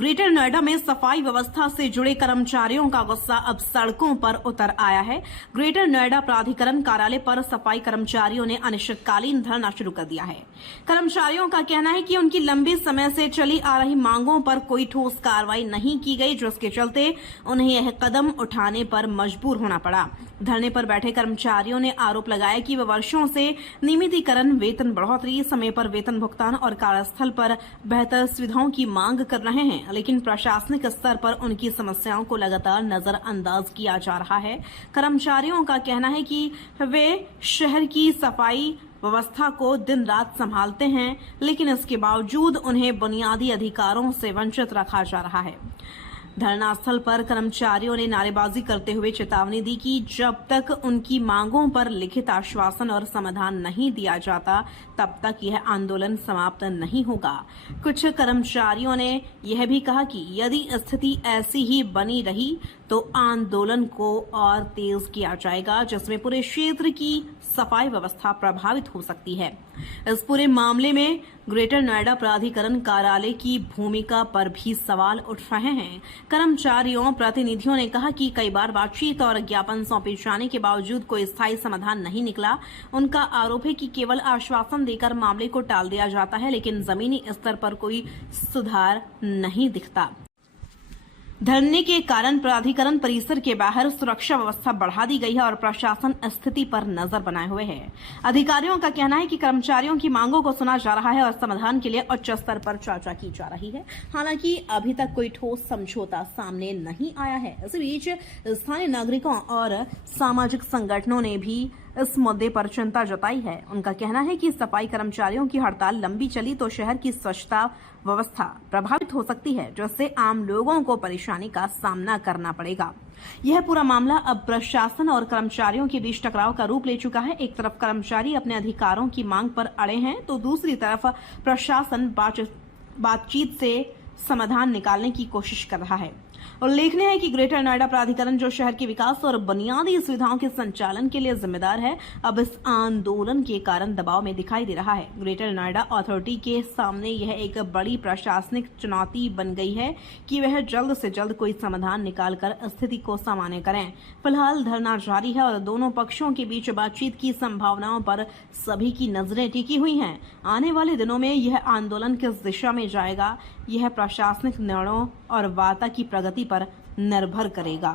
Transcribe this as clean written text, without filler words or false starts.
Greater Noida में सफाई व्यवस्था से जुड़े कर्मचारियों का गुस्सा अब सड़कों पर उतर आया है। ग्रेटर नोएडा प्राधिकरण कार्यालय पर सफाई कर्मचारियों ने अनिश्चितकालीन धरना शुरू कर दिया है। कर्मचारियों का कहना है कि उनकी लंबी समय से चली आ रही मांगों पर कोई ठोस कार्रवाई नहीं की गई, जिसके चलते उन्हें यह कदम उठाने पर मजबूर होना पड़ा। धरने पर बैठे कर्मचारियों ने आरोप लगाया कि वे वर्षों से नियमितीकरण, वेतन बढ़ोतरी, समय पर वेतन भुगतान और कार्यस्थल पर बेहतर सुविधाओं की मांग कर रहे हैं, लेकिन प्रशासनिक स्तर पर उनकी समस्याओं को लगातार नजरअंदाज किया जा रहा है। कर्मचारियों का कहना है कि वे शहर की सफाई व्यवस्था को दिन रात संभालते हैं, लेकिन इसके बावजूद उन्हें बुनियादी अधिकारों से वंचित रखा जा रहा है। धरना स्थल पर कर्मचारियों ने नारेबाजी करते हुए चेतावनी दी कि जब तक उनकी मांगों पर लिखित आश्वासन और समाधान नहीं दिया जाता, तब तक यह आंदोलन समाप्त नहीं होगा। कुछ कर्मचारियों ने यह भी कहा कि यदि स्थिति ऐसी ही बनी रही तो आंदोलन को और तेज किया जाएगा, जिसमें पूरे क्षेत्र की सफाई व्यवस्था प्रभावित हो सकती है। इस पूरे मामले में ग्रेटर नोएडा प्राधिकरण कार्यालय की भूमिका पर भी सवाल उठ रहे हैं। कर्मचारियों प्रतिनिधियों ने कहा कि कई बार बातचीत और ज्ञापन सौंपे जाने के बावजूद कोई स्थायी समाधान नहीं निकला। उनका आरोप है कि केवल आश्वासन देकर मामले को टाल दिया जाता है, लेकिन जमीनी स्तर पर कोई सुधार नहीं दिखता। धरने के कारण प्राधिकरण परिसर के बाहर सुरक्षा व्यवस्था बढ़ा दी गई है और प्रशासन स्थिति पर नजर बनाए हुए है। अधिकारियों का कहना है कि कर्मचारियों की मांगों को सुना जा रहा है और समाधान के लिए उच्च स्तर पर चर्चा की जा रही है। हालांकि अभी तक कोई ठोस समझौता सामने नहीं आया है। इस बीच स्थानीय नागरिकों और सामाजिक संगठनों ने भी इस मुद्दे पर चिंता जताई है। उनका कहना है कि सफाई कर्मचारियों की हड़ताल लंबी चली तो शहर की स्वच्छता व्यवस्था प्रभावित हो सकती है, जिससे आम लोगों को परेशानी का सामना करना पड़ेगा। यह पूरा मामला अब प्रशासन और कर्मचारियों के बीच टकराव का रूप ले चुका है। एक तरफ कर्मचारी अपने अधिकारों की मांग पर अड़े हैं, तो दूसरी तरफ प्रशासन बातचीत से समाधान निकालने की कोशिश कर रहा है। उल्लेखनीय है कि ग्रेटर नोएडा प्राधिकरण, जो शहर के विकास और बुनियादी सुविधाओं के संचालन के लिए जिम्मेदार है, अब इस आंदोलन के कारण दबाव में दिखाई दे रहा है। ग्रेटर नोएडा अथॉरिटी के सामने यह एक बड़ी प्रशासनिक चुनौती बन गई है कि वह जल्द से जल्द कोई समाधान निकालकर स्थिति को सामान्य करें। फिलहाल धरना जारी है और दोनों पक्षों के बीच बातचीत की संभावनाओं पर सभी की नजरें टिकी हुई हैं। आने वाले दिनों में यह आंदोलन किस दिशा में जाएगा, यह प्रशासनिक निर्णयों और वार्ता की प्रगति पर निर्भर करेगा।